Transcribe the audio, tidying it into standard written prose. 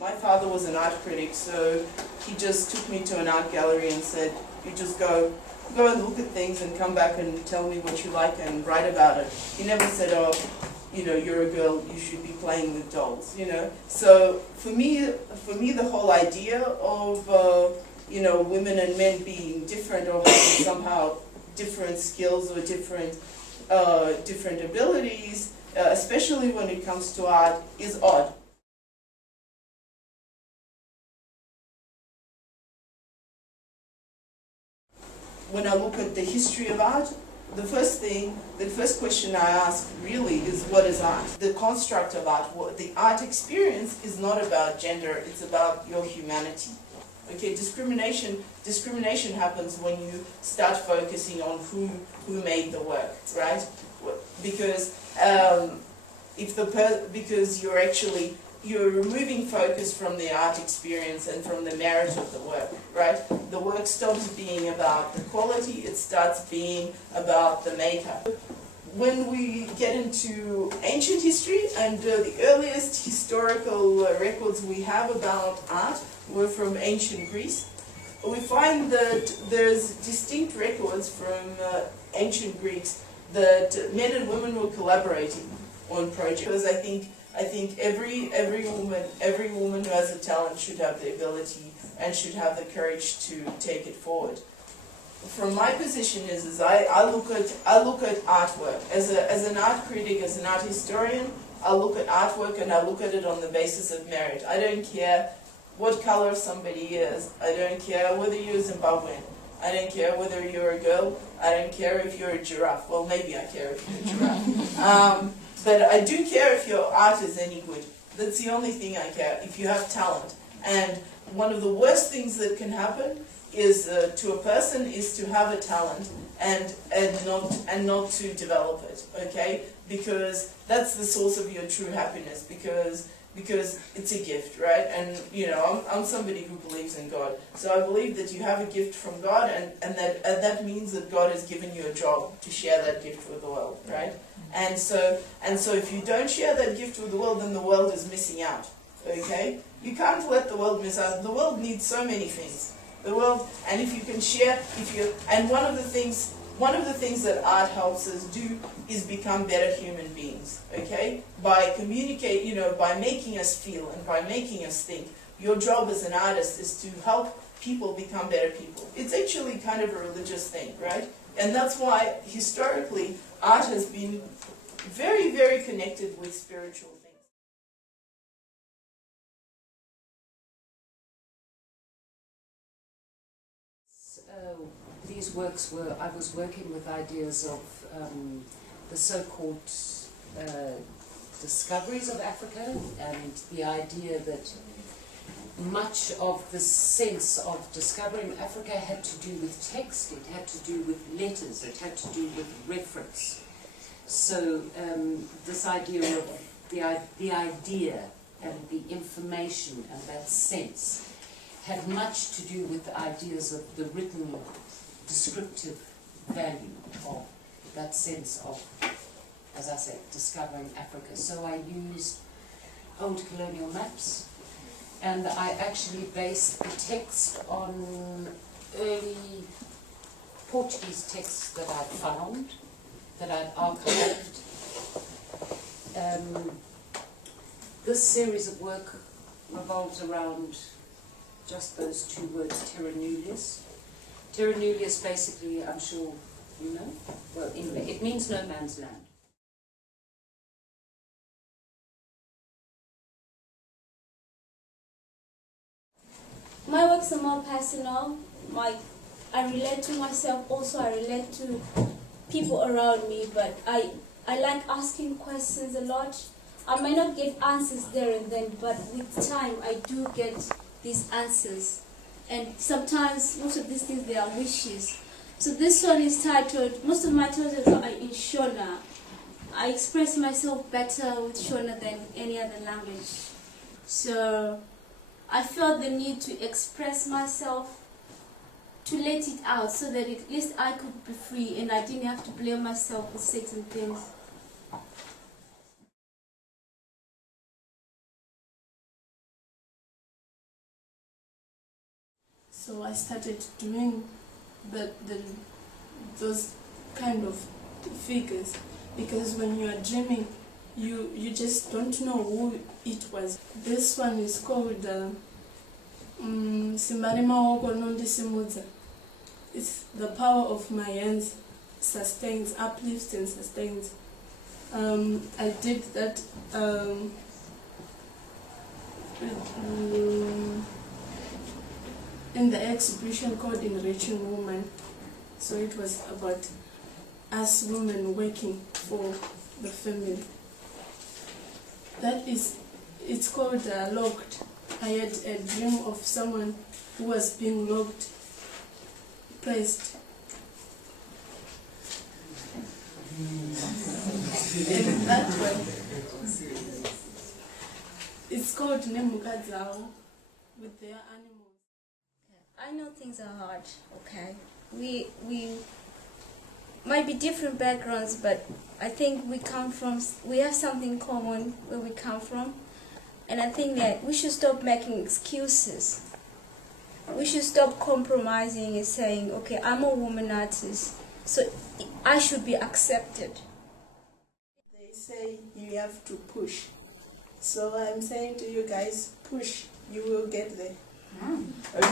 My father was an art critic, so he just took me to an art gallery and said, you just go and look at things and come back and tell me what you like and write about it. He never said, oh, you know, you're a girl, you should be playing with dolls, you know. So for me the whole idea of, you know, women and men being different or having somehow different skills or different abilities, especially when it comes to art, is odd. When I look at the history of art, the first question I ask really is, what is art? The construct of art, the art experience is not about gender, it's about your humanity. Okay, discrimination happens when you start focusing on who made the work, right? Because you're removing focus from the art experience and from the merit of the work, right? The work stops being about the quality, it starts being about the maker. When we get into ancient history, and the earliest historical records we have about art were from ancient Greece, we find that there's distinct records from ancient Greeks that men and women were collaborating on projects. Because I think every woman who has a talent should have the ability and should have the courage to take it forward. From my position is I look at artwork as an art critic, as an art historian. I look at artwork and I look at it on the basis of merit. I don't care what color somebody is. I don't care whether you're Zimbabwean. I don't care whether you're a girl. I don't care if you're a giraffe. Well, maybe I care if you're a giraffe. But I do care if your art is any good. That's the only thing I care, if you have talent. And one of the worst things that can happen is to a person is to have a talent and not to develop it, okay? Because that's the source of your true happiness, because it's a gift, right? And you know, I'm somebody who believes in God, so I believe that you have a gift from God, and that means that God has given you a job to share that gift with the world, right? And so if you don't share that gift with the world, then the world is missing out, okay? You can't let the world miss out. The world needs so many things. The world, and if you can share, and one of the things that art helps us do is become better human beings, okay? By communicate, you know, by making us feel and by making us think. Your job as an artist is to help people become better people. It's actually kind of a religious thing, right? And that's why, historically, art has been very, very connected with spiritual things. These works were, I was working with ideas of the so-called discoveries of Africa, and the idea that much of the sense of discovering Africa had to do with text, it had to do with letters, it had to do with reference. So this idea of the idea and the information and that sense had much to do with the ideas of the written descriptive value of that sense of, as I said, discovering Africa. So I used old colonial maps, and I actually based the text on early Portuguese texts that I'd found, that I'd archived. This series of work revolves around just those two words, terra nullius. Terra nullius, basically, I'm sure you know. Well, anyway, it means no man's land. My works are more personal. I relate to myself, also I relate to people around me, but I like asking questions a lot. I may not get answers there and then, but with time I do get these answers. And sometimes, most of these things, they are wishes. So this one is titled, most of my titles are in Shona. I express myself better with Shona than any other language. So I felt the need to express myself, to let it out, so that at least I could be free and I didn't have to blame myself for certain things. So I started doing those kind of figures, because when you are dreaming, you just don't know who it was. This one is called Simbari Maoko Nondisimudza. It's the power of my hands sustains, uplifts and sustains. I did that in the exhibition called Enriching Woman. So it was about us women working for the family. It's called Locked. I had a dream of someone who was being locked, placed. And that one, it's called Nemukadzao, with their animals. I know things are hard, okay? We might be different backgrounds, but I think we have something common where we come from. And I think that we should stop making excuses. We should stop compromising and saying, okay, I'm a woman artist, so I should be accepted. They say you have to push. So I'm saying to you guys, push, you will get there. Okay.